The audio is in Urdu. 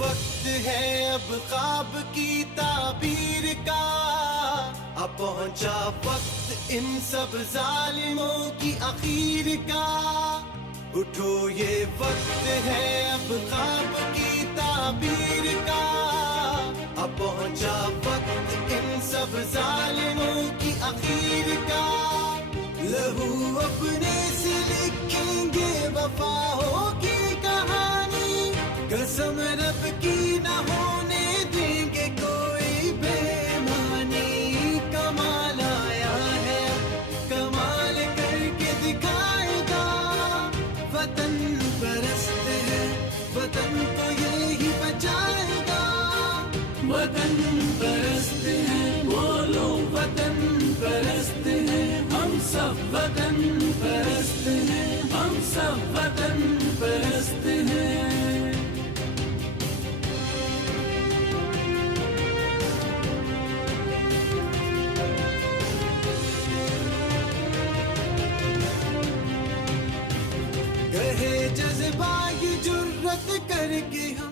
وقت ہے اب خواب کی تعبیر کا، اب پہنچا وقت ان سب ظالموں کی اخیر کا. اٹھو یہ وقت ہے اب خواب کی تعبیر کا، اب پہنچا وقت ان سب ظالموں کی اخیر کا. لہو اپنے سے لکھیں گے وفا ہوگی کہانی، قسم رب کی نہ ہونے دیں گے کوئی بےمانی. کمال آیا ہے کمال کر کے دکھائے گا، وطن پرست ہے وطن کو یہی بچائے گا. وطن پرست ہے بولو وطن پرست ہے، ہم سب وطن پرست ہیں، ہم سب وطن پرست ہیں. کہے جذبہ یہ جرت کر کے ہم